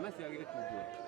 Mas é tudo.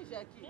Oi, Jackie.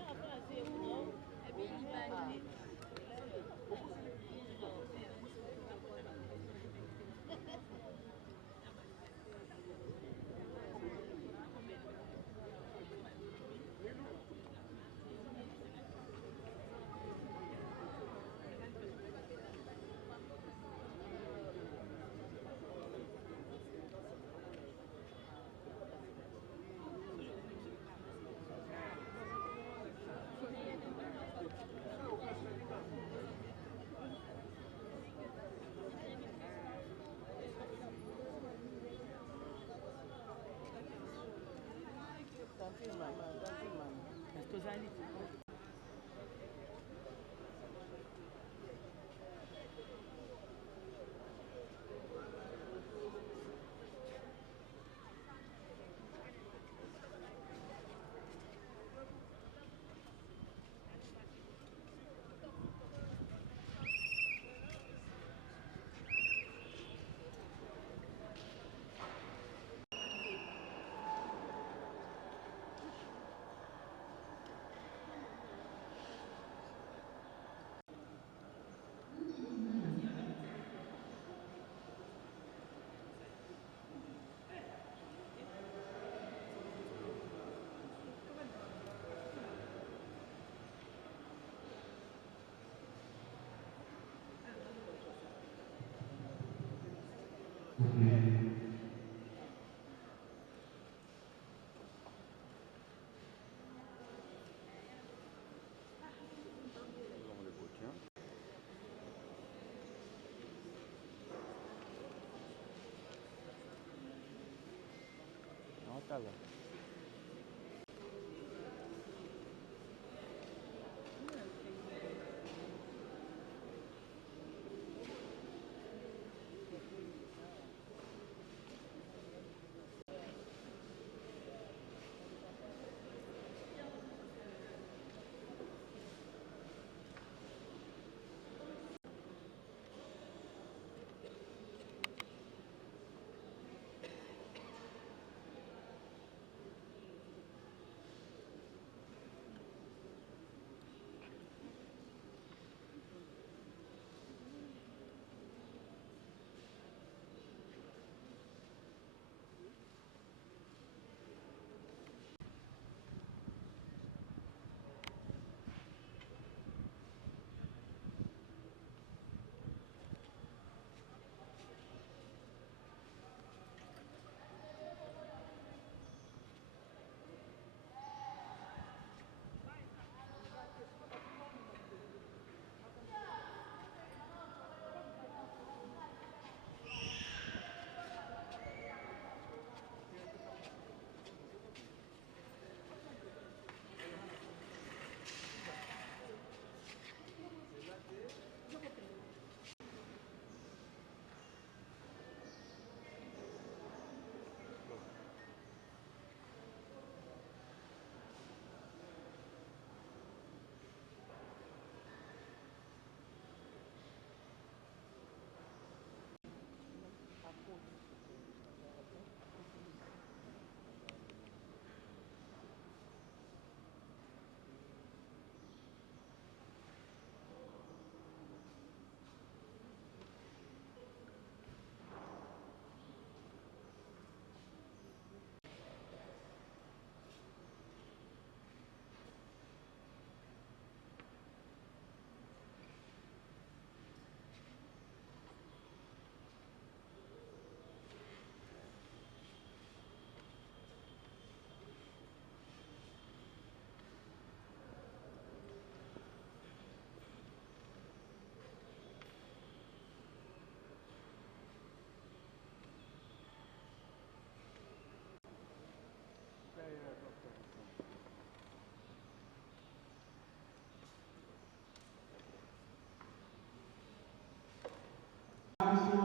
Tala.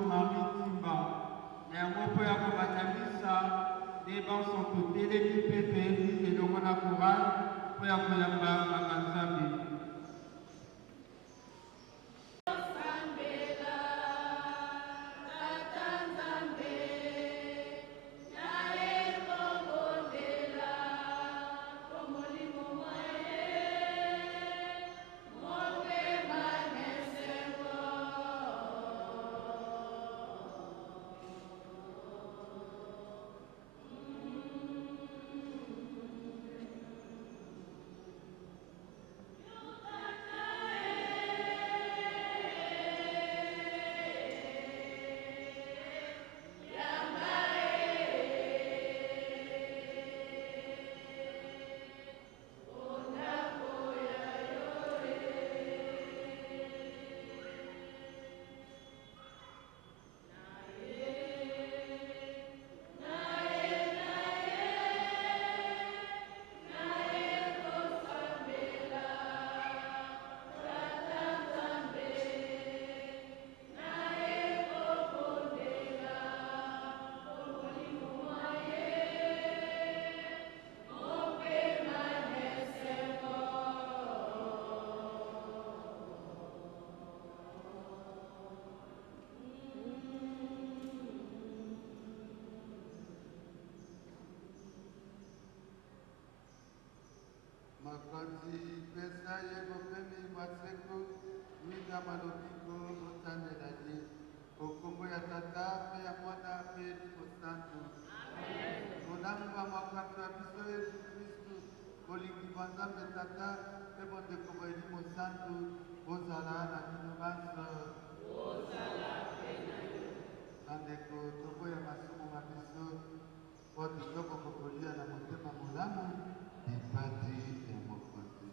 Maritimba yango mpo ya kobatamisa nde basoto telemi mpe peri elongo na courage mpo ya koyamba banganga Nzambe. Makonzi pesa ye bopemi mwaseko wina malobiko otandela ye okombo ya tata pe ya mwana pe mosantu molamu wa makanzi ya biso Yesu Kristu bolingi bwa Nzambe tata pe bondeko boyeli mosantu bozala na bino banso bandeko toboya masumu ma biso po tozokoko kolia na motema molamu lipati ya mokonzi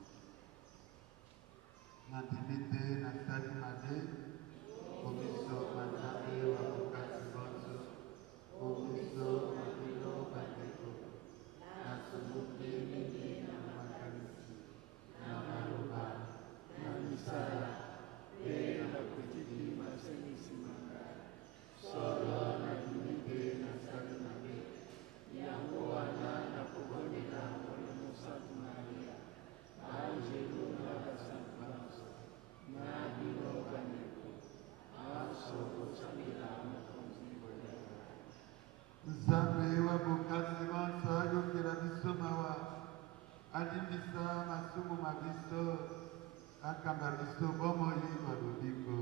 nandimi te nasali mabe komiso banzambe wa mokonzi bonso komiso mabino bandeko kamba biso bomoi balobiko.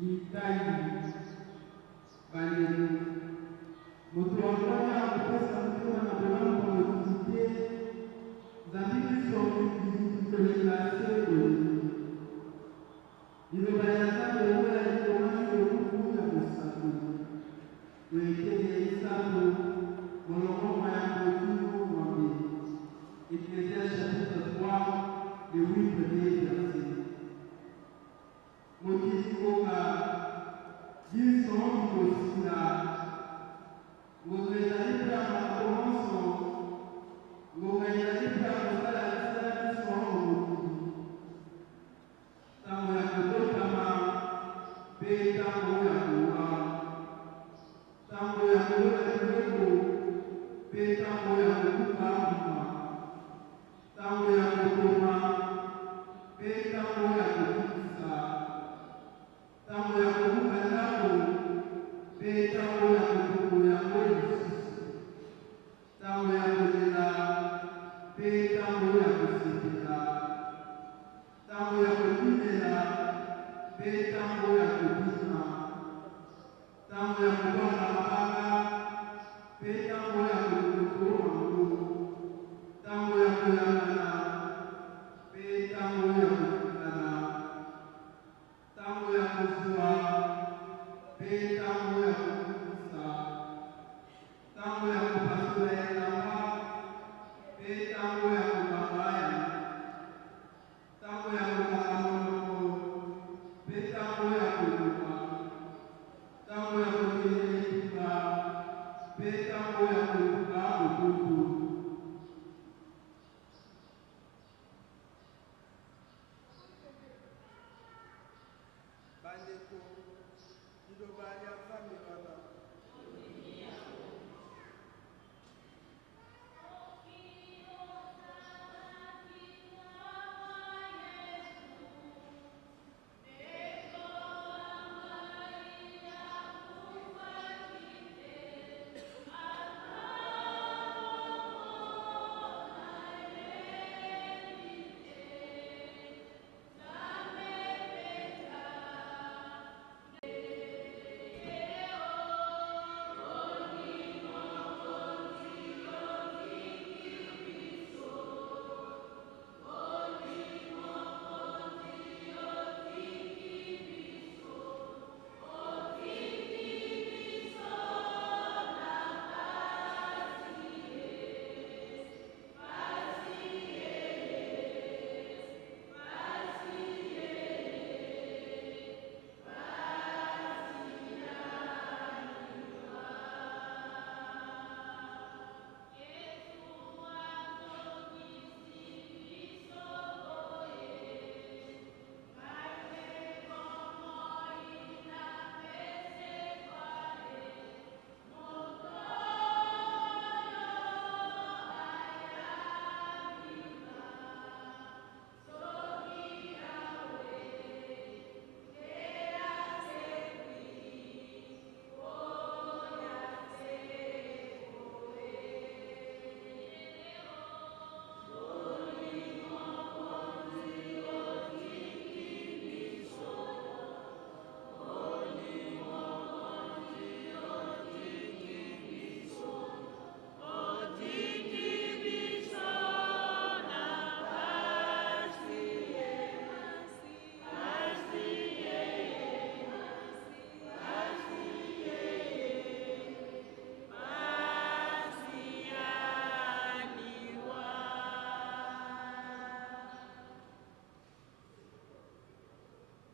Litai bali moto wafanya kupesa mtu na bwana kwa kusikia zambi somo kulilaseo ile bayana wewe alikuwa kukuja kusafi wewe isabu moloma ya kujibu mwambi Ecclésias chapitre 3 le 8 verset Motiskoka jinsi wanavyosina ngomezaipya makomoso ngomezaipya kusala kisani somo tango ya kutokama pe tango ya kuwa tango ya kuwa kidogo pe tango ya kukupa tango ya kutoma pe tango ya kukisa tango ya kukupa nako pe tango ya kukupa ya mwezi tango ya kulela pe tango ya kusikila tango ya kutimela pe tango ya kupima tango ya kupanga mabanga yako liloba lya nzambe Baba.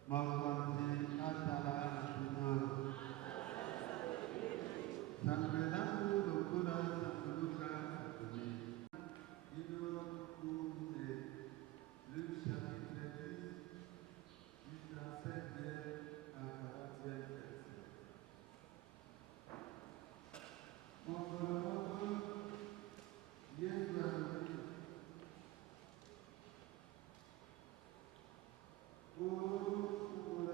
Makonzi atala atuna. Sampai langu lokula samuluka sakuni. Ido kumse. Luc chapitre 10, du 37 à 40 verset. Mokolo Yesu alobi. Oh,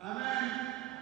Amen.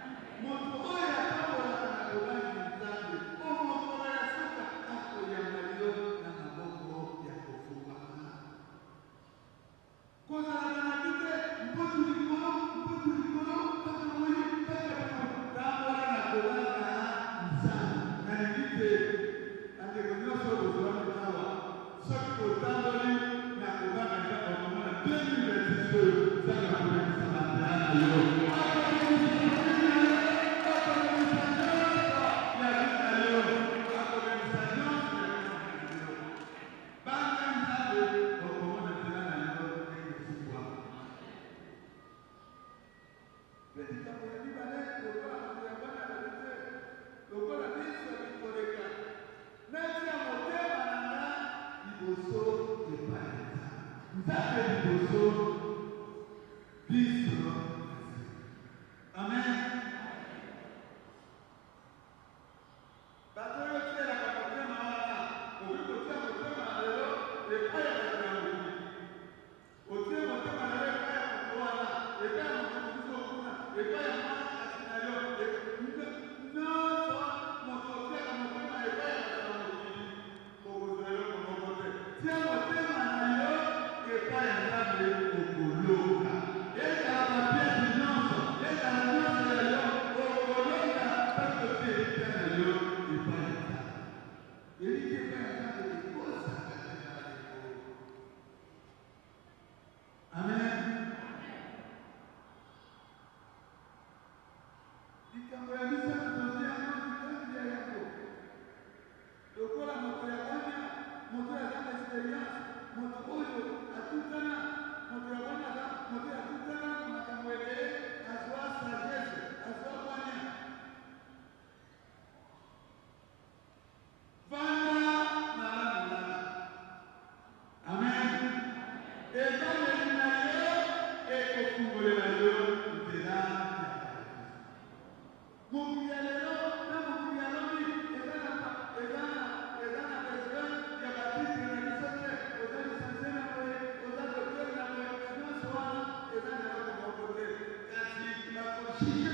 Thank you.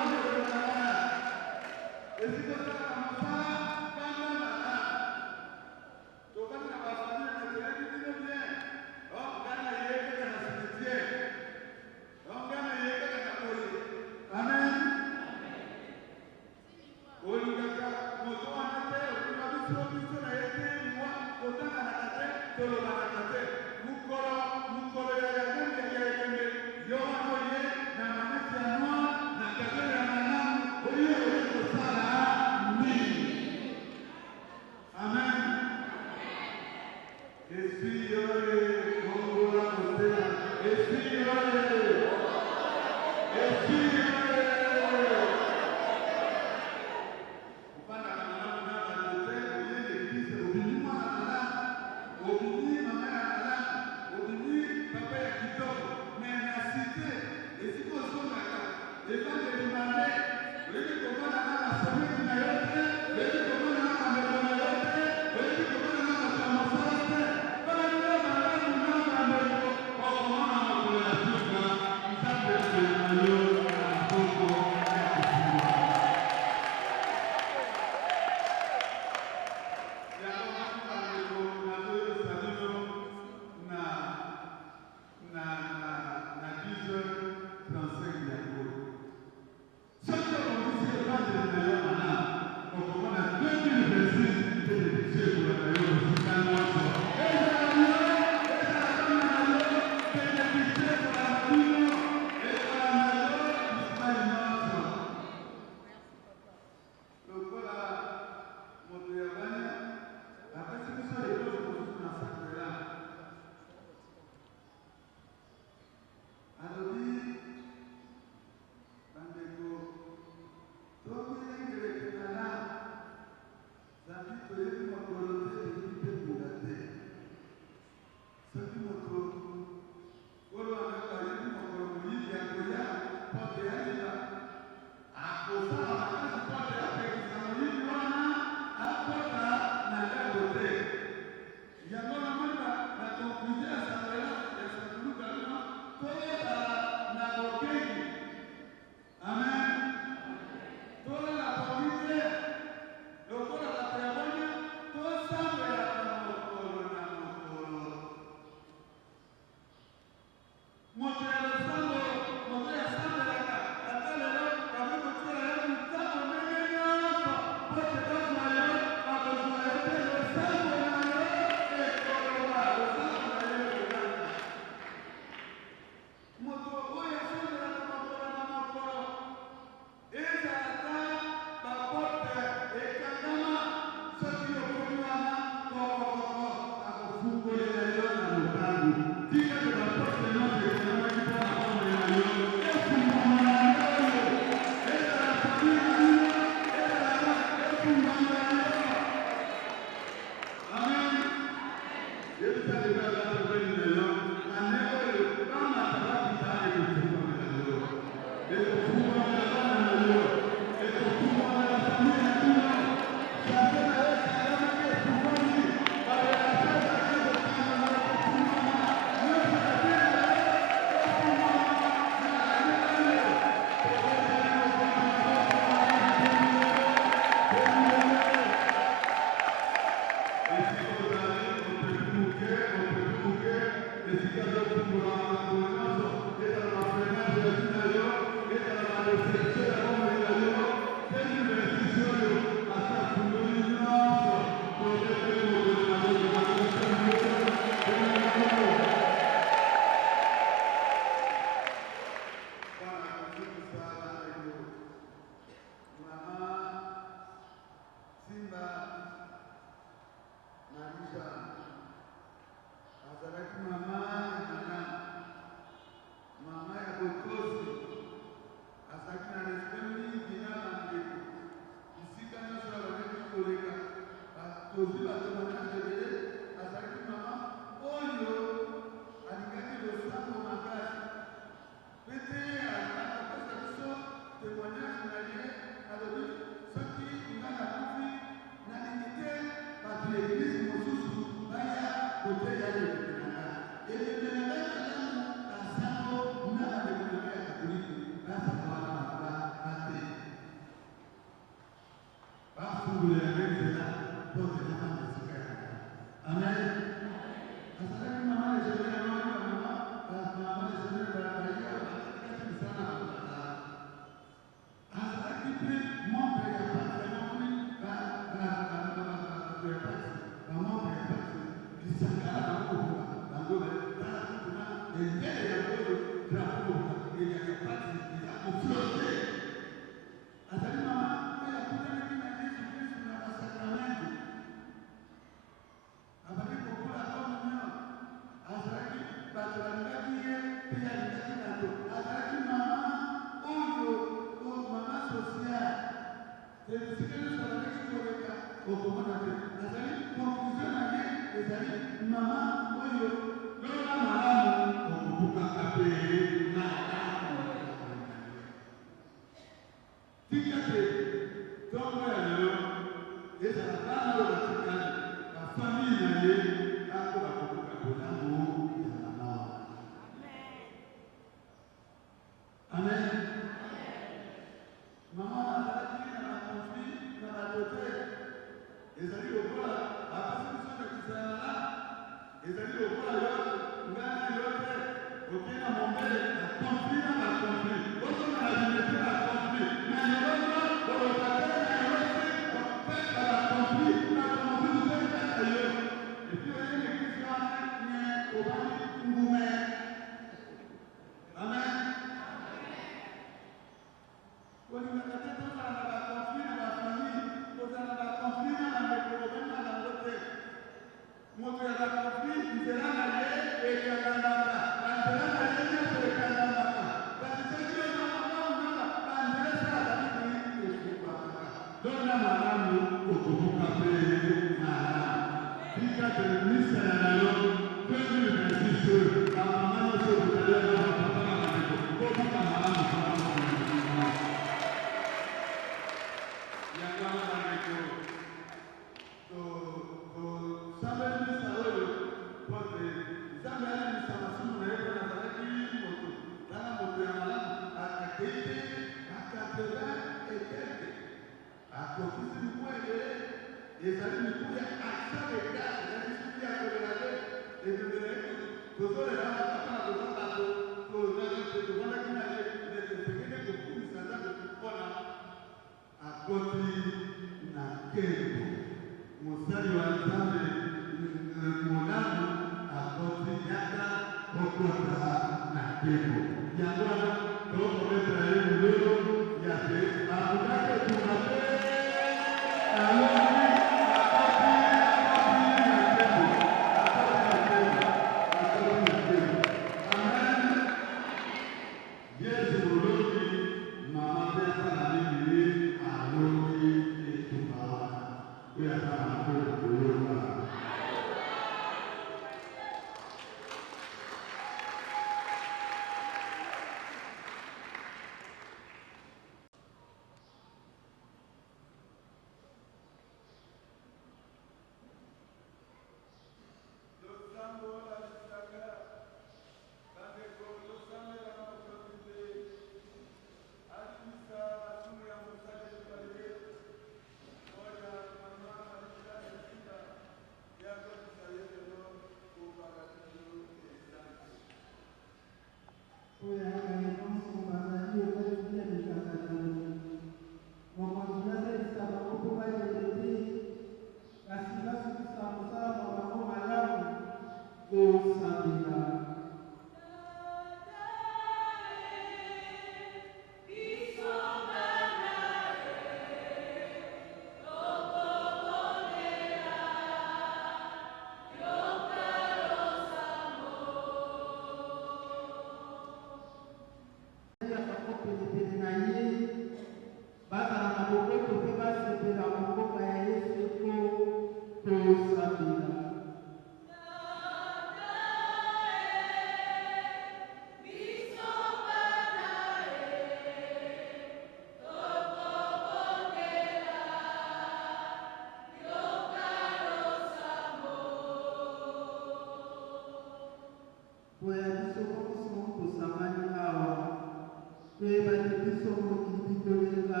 Tuwe bati biso mo kibitolenga,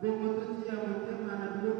bongo totia motema na bilo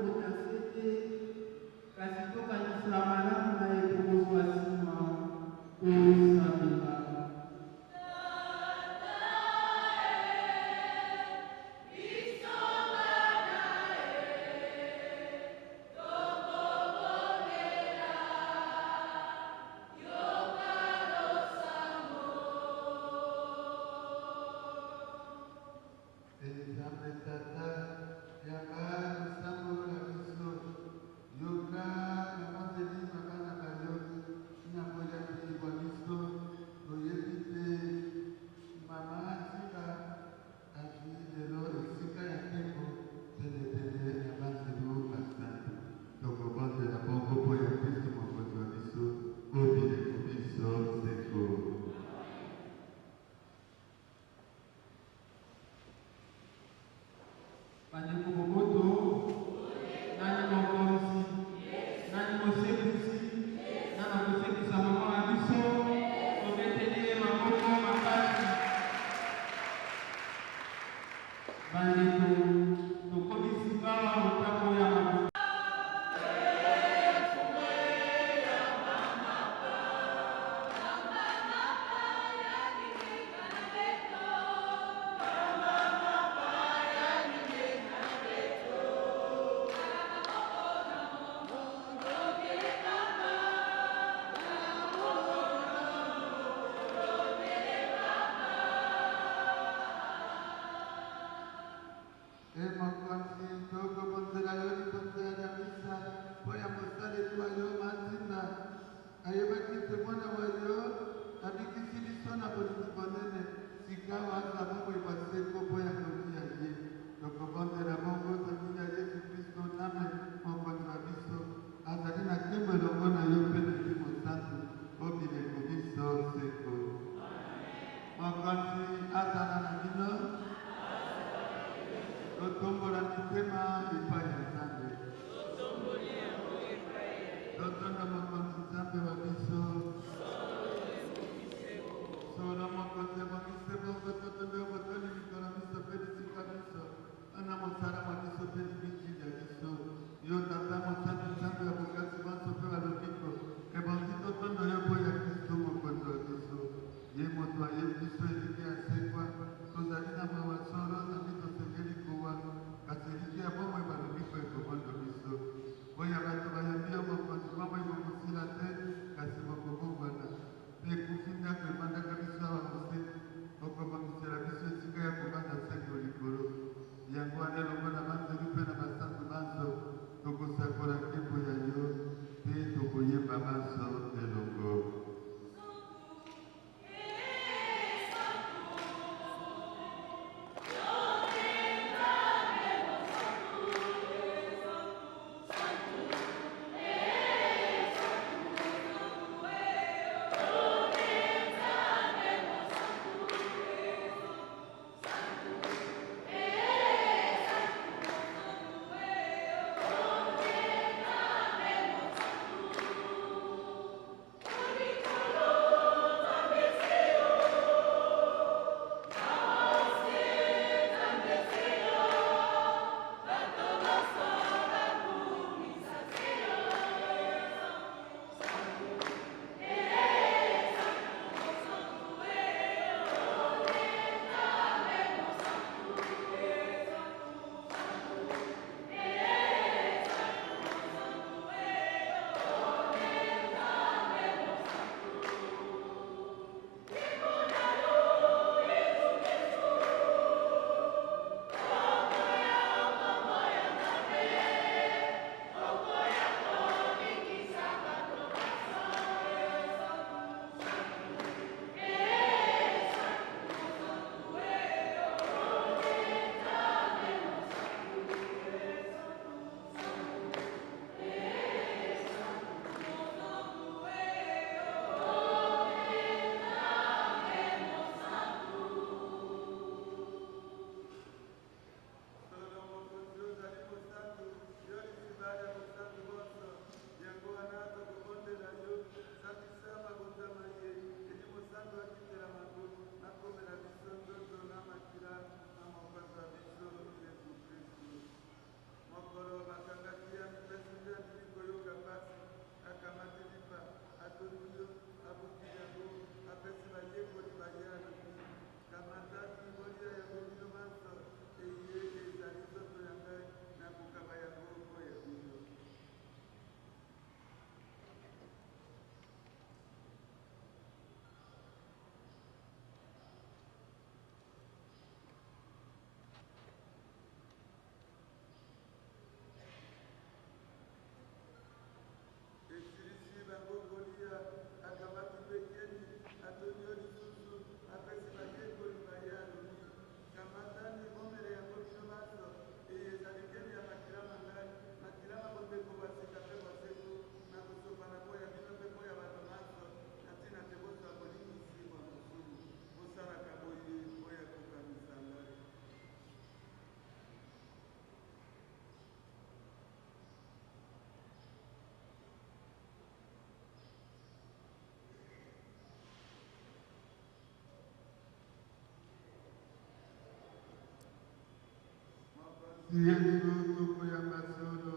Yesu tokoyamba solo.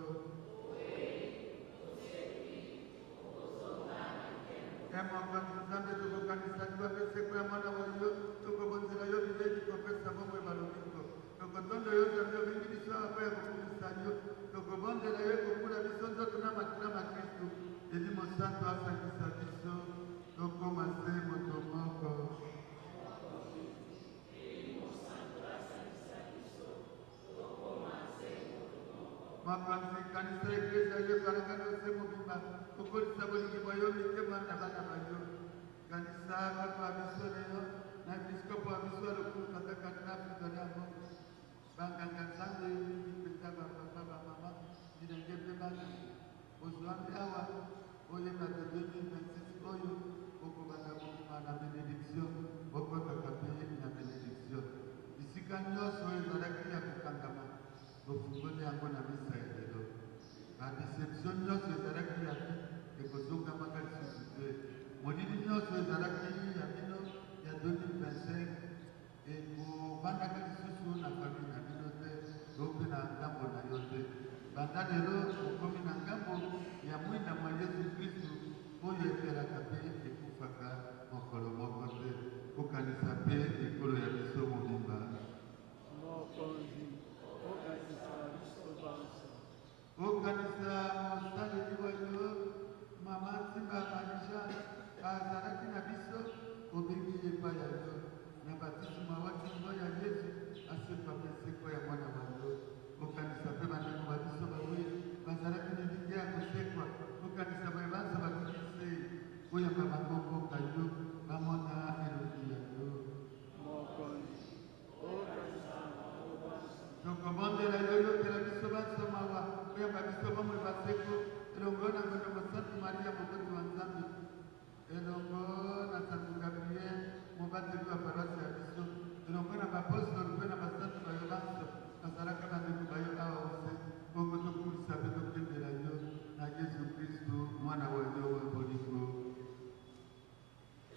Emoko nzambe tokokanisa libapese kwa mwana wa yo tokobonzela yo bileli kopesa bomoi balobiko tokotondo yo nzambe obengi biso apo ya kokumisa yo tokobonzela yo ekokula biso nzoto na makila makristu edi mosantu asangisa biso tokoma se moto moko. Makansi kanisa eklezia yo ebalakaka ose mobimba okolisa bolingi bwa yo mitema na bana bayo kanisa papa biso lelo na episkopo ya biso alokulu katakati na afrika ya mongo banganga nzambe mingi mpenza bapapa bamama bilenge mpe bana ozwambi awa oyeba de 2026 oyo okobanda kobima na benediction okotaka mpe na benediction bisika nyonso ezalaki ya kokangama bofungoli yango na misa ya lelo badeception nyonso ezalaki ya vi ekozongamaka lisusu te molili nyonso ezalaki ya bino ya 2025 ekobandaka lisusu na fami na bino te yo mpe na ngambo na yo te banda lelo okomi na ngambo ya mwinda mwa yesu kristu oyo efelaka mpe ekufaka mokolo moko te kokanisa mpe ekolo ya biso mobimba okanisa mosaleli wayo mama nsimba marisha azalaki na biso obengi epai ya yo na batisima watimbo ya yesu asekwa mpe seko ya mwana wayo okanisa mpe bandeko ba biso bawe bazalaki na linge ya kosekwa okanisa baye banza bakokise oyamba bango mboka yo bamona elongi ya yo tokobondela yo yokela biso basomawa oyamba biso bomoi baseko elongo na ngondombo santu maria mokoti wa nzambe elongo na santu gabriel mobateli wa paroisi ya biso elongo na bapostole mpe na basantu bayo banso bazalaka bandeko bayo awa ose bongo tokumisa mpe tokendela yo na yesu kristu mwana wa yo wa bolingo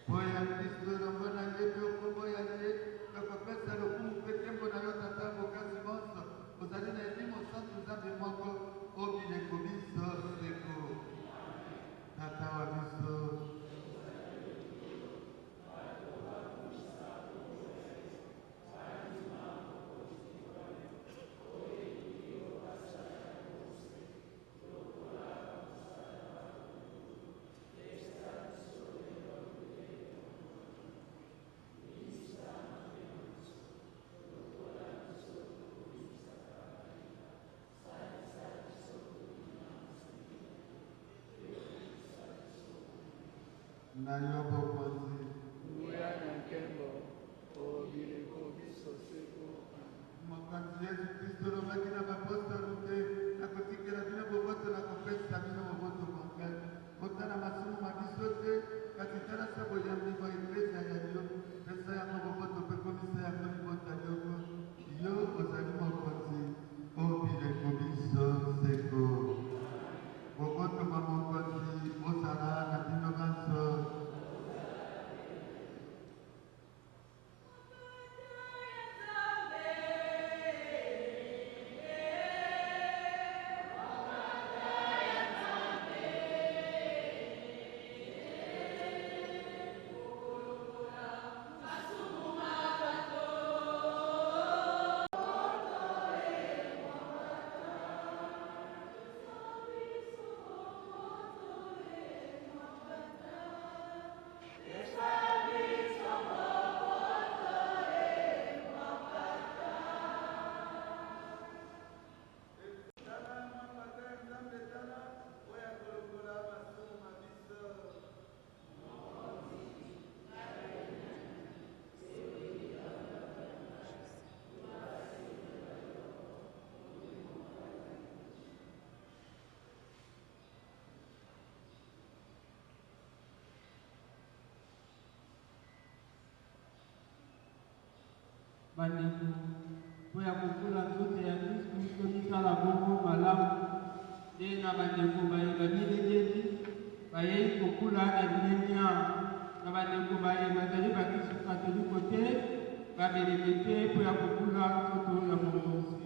po ya kristu elongo na ye mpe okombo ya ye tokopesa lokumu mpe nkembo na yo tata bokasi bonso ozali na elimo santu nzambe moko obileko biso seko tata wa biso na yo bokonzi nguya na nkembo obileko biso seko mokonzi yesu kristo olobaki na bapostole mpe nakotikela bino boboto na kopesa bino boboto makasi botala masumu ma biso te kasi tala se boyambi bwa eklezia ya yo pesa yango boboto mpe komisa yango libota yoko yo ozali mokonzi obileko biso seko boboto ma mokonzi ozala na bino banso bandeko mpo ya kokula nzoto ya kristu tosala bongo malamu nde na bandeko bayeba bilengeli bayei kokula na bilemia na bandeko baye bazali bakristu katoliko te babelemi te mpo ya kokula nzoto ya mokonzi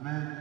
Amen.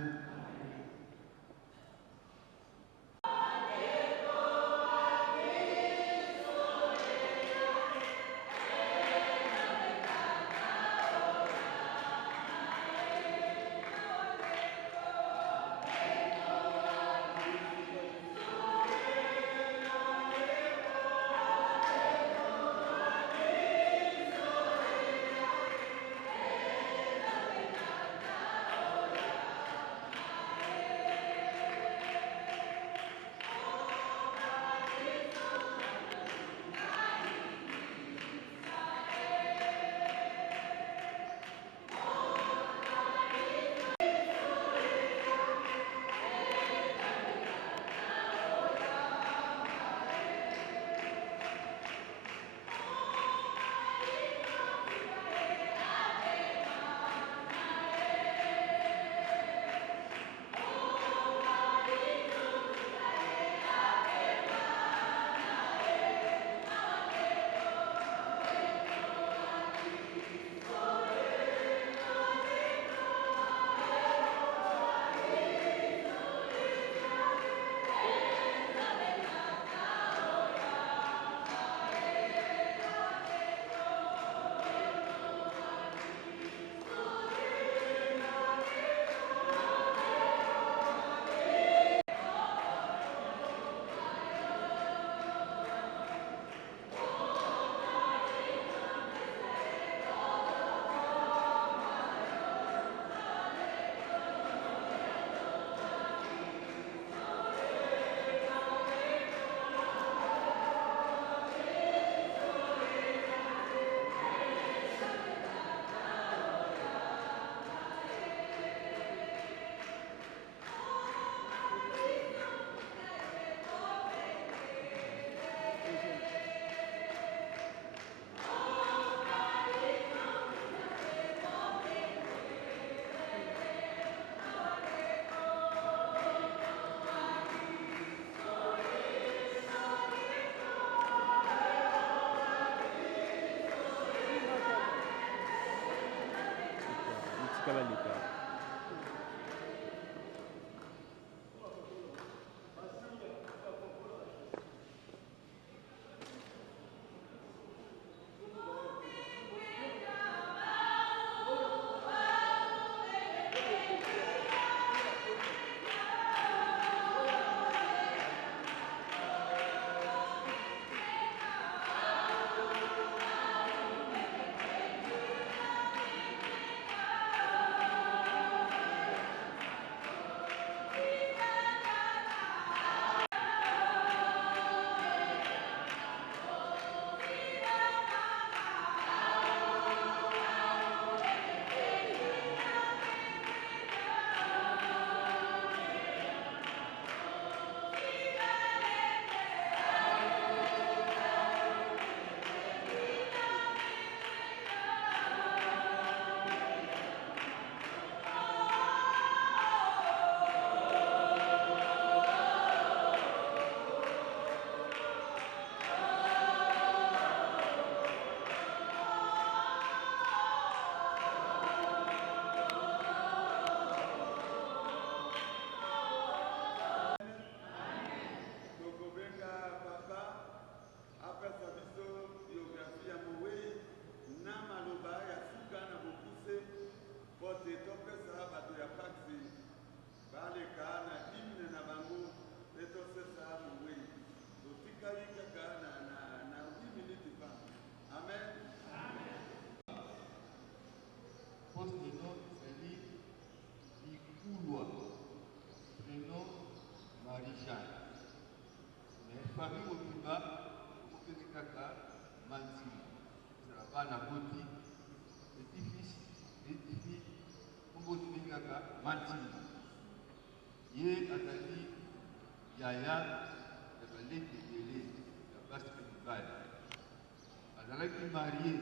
marié,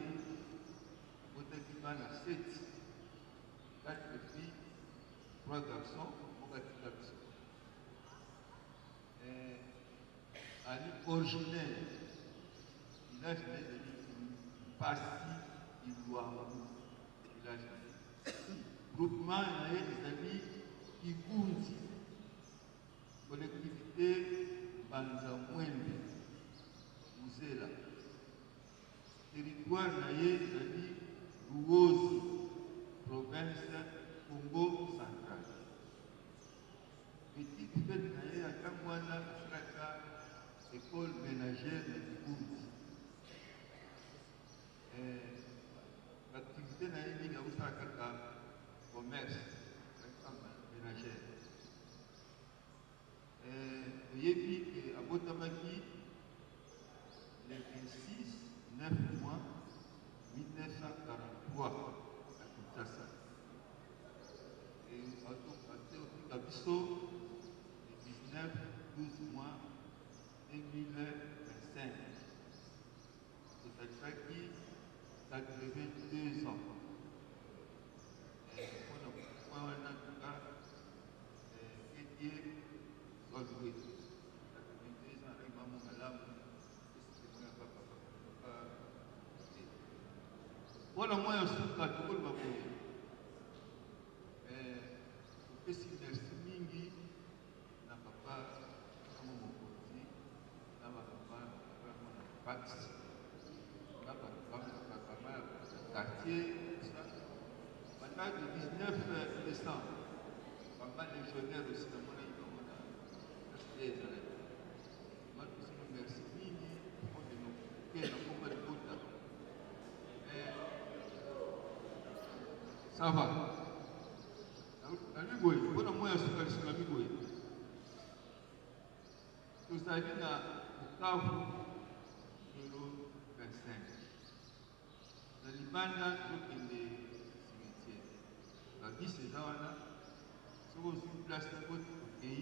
Botakimana 7, 4 filles, 3 garçons, Bokatika Biso. Ali originaire, village de Passi, Ilouamou, village. Groupement, il y a des amis Kigunzi, collectivité Banza Mwembe, Ouzela, territoire naye ezali Luozi, province Congo central. Petite fête naye atango wana asalaka école ménagère na Kigunzi. L'activité naye mingi akosalaka kaka commerce ménagère. Oyebi ke abotamaki le 26 9 mois 1943 à Kinshasa. Et à Bisso le 19 12 mois 2025. C'est-à-dire qui 82 ans. Voilà moi je suis là tout le monde. Opesi merci mingi na papa kama mokonzi na papa kama Pax na papa quartier ça. Pendant le 19 décembre, papa légionnaire aussi dans mon équipe merci mingi pour nous que na komba de bota. Ça va. Namigoye, mbona moya suka namigoye. Tuzali na Bukavu numéro 25. Na libanda tokende cimetière. La vie c'est ça wana. Soko sur place na kote okei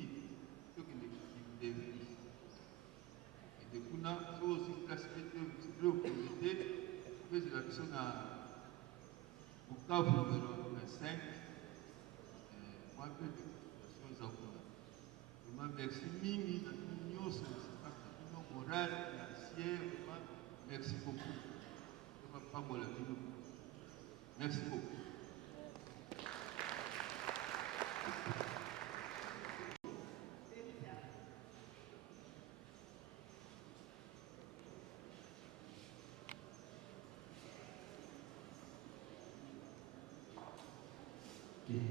tokende kidevri. Et kuna soko sur place pete priorité pese la biso na Bukavu numéro 25. Moi, peu de choses à vous. Vraiment, merci mingi à l'union, c'est l'union morale, financière, vraiment, merci beaucoup. Merci beaucoup. Dieu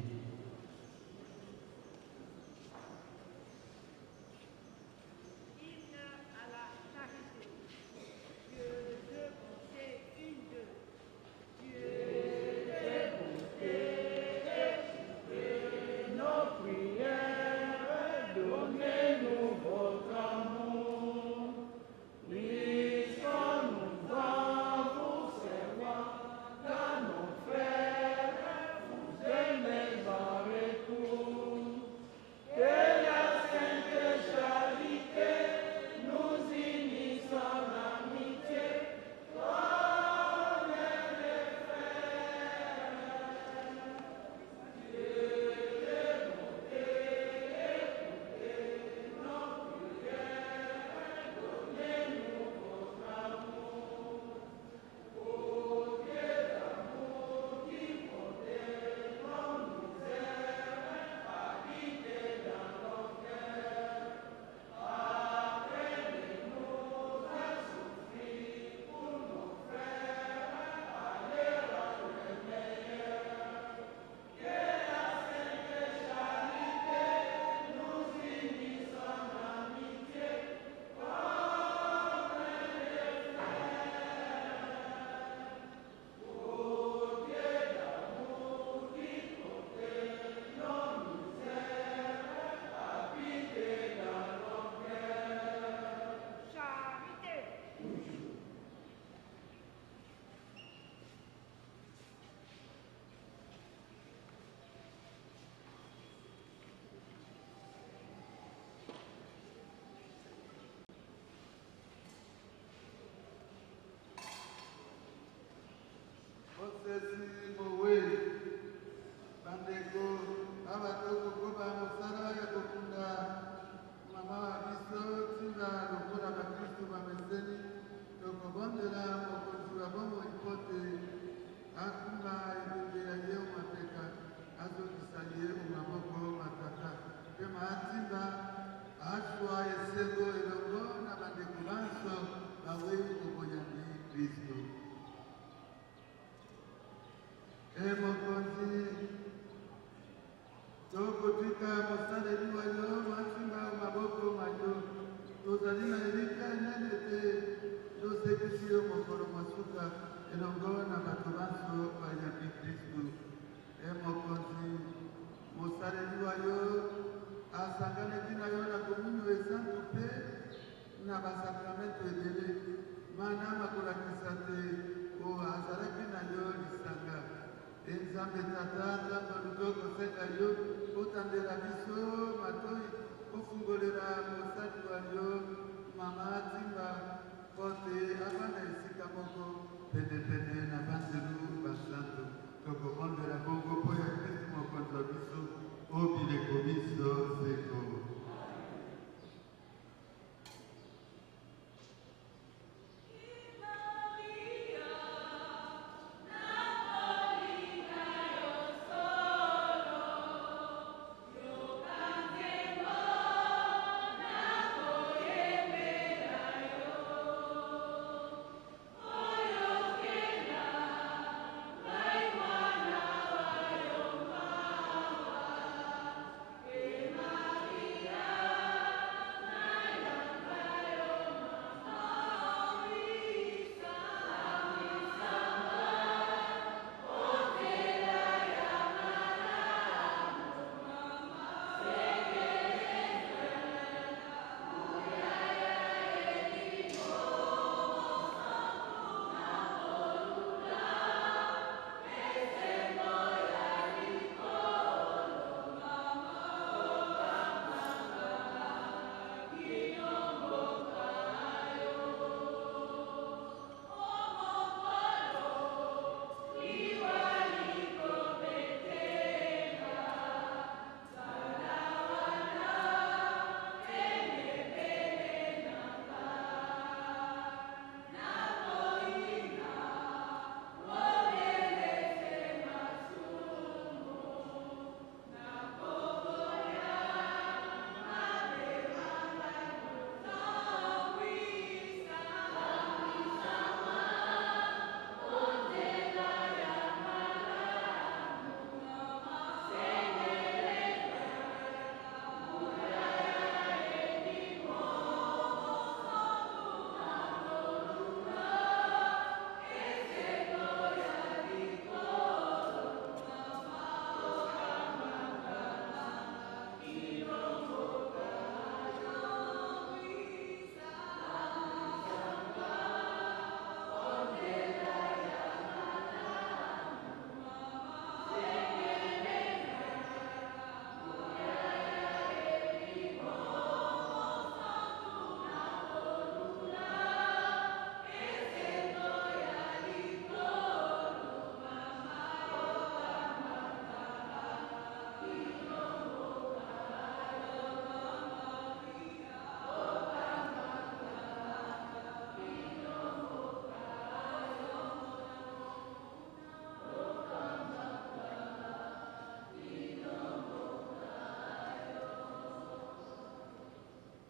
elongo na bato banso bayambi Kristu. Mokonzi mosaleli wa yo asanganaki na yo na komunio esantu mpe na basakramento ebele mana makolakisa te o azalaki na yo lisanga. Nzambe tata ntango luto kosenga yo otandela biso matoi ofungolera mosali wa yo mama timba pote abana esika moko penepene na banzelu basantu tokokondela bongo mpo ya Kristu mokonzi wa biso obileko biso seko.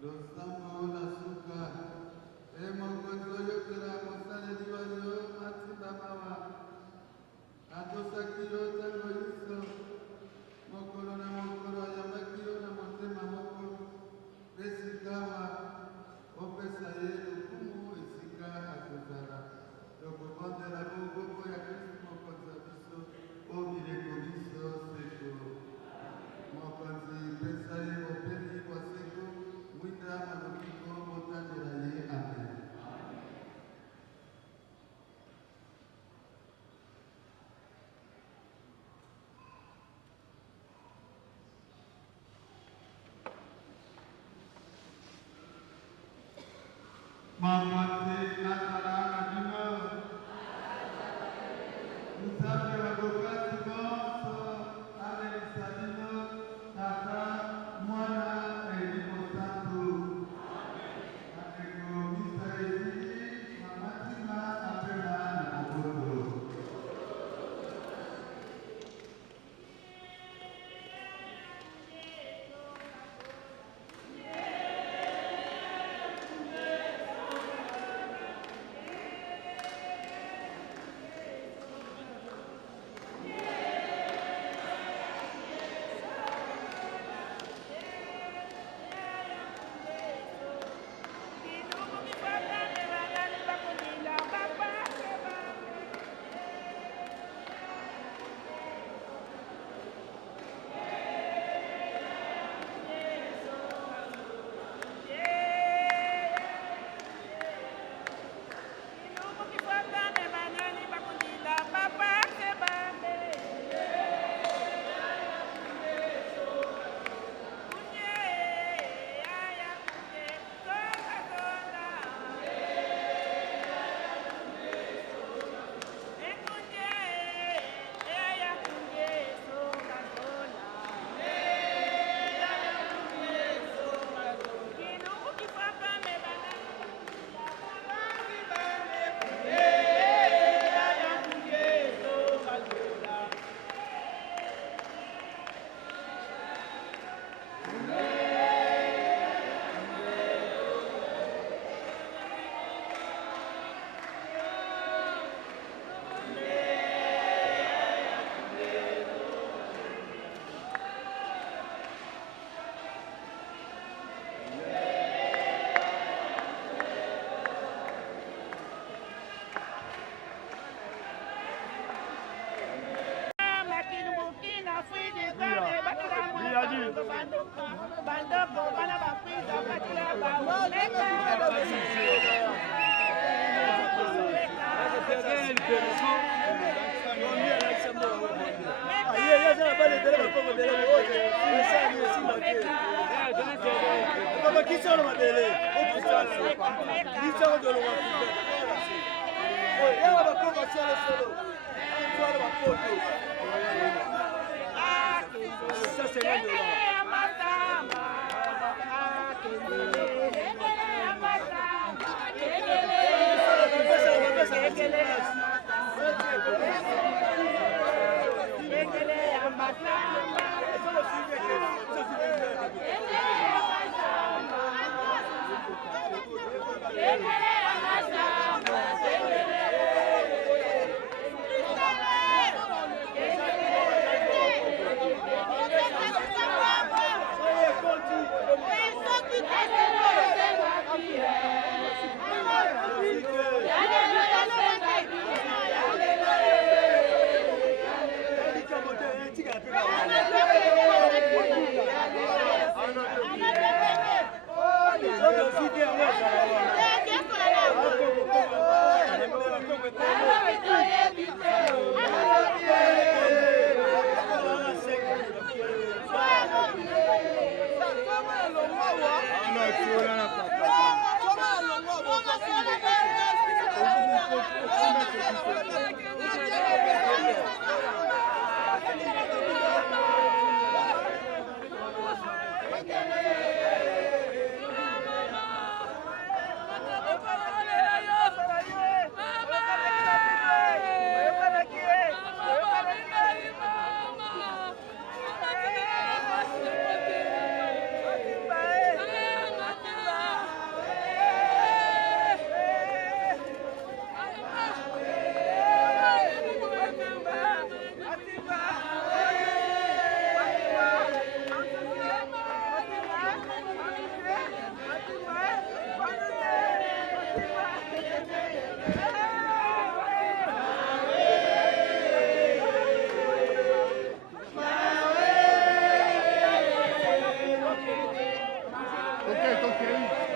Losambo la suka, mokonzi oyokela mosaleli wa yo matimba mawa, atosaki yo ntango nyonso, mokolo na mokolo ayambaki yo na motema moko, mpe sikawa opesa ye lokumu esika akozala. Tokobondela bongo mpo ya Kristu mokonzi wa biso, obileko biso seko. Mokonzi pesa ye bopeli bwa seko, mwinda malobiko botandela ye. Amen. Mokonzi nazala na bino, Nzambe wa bokasi bonso abelisa bino Tata, Mwana Elimo Santu. Bandeko misa ezili mama Tima apela na mobondo. Ok.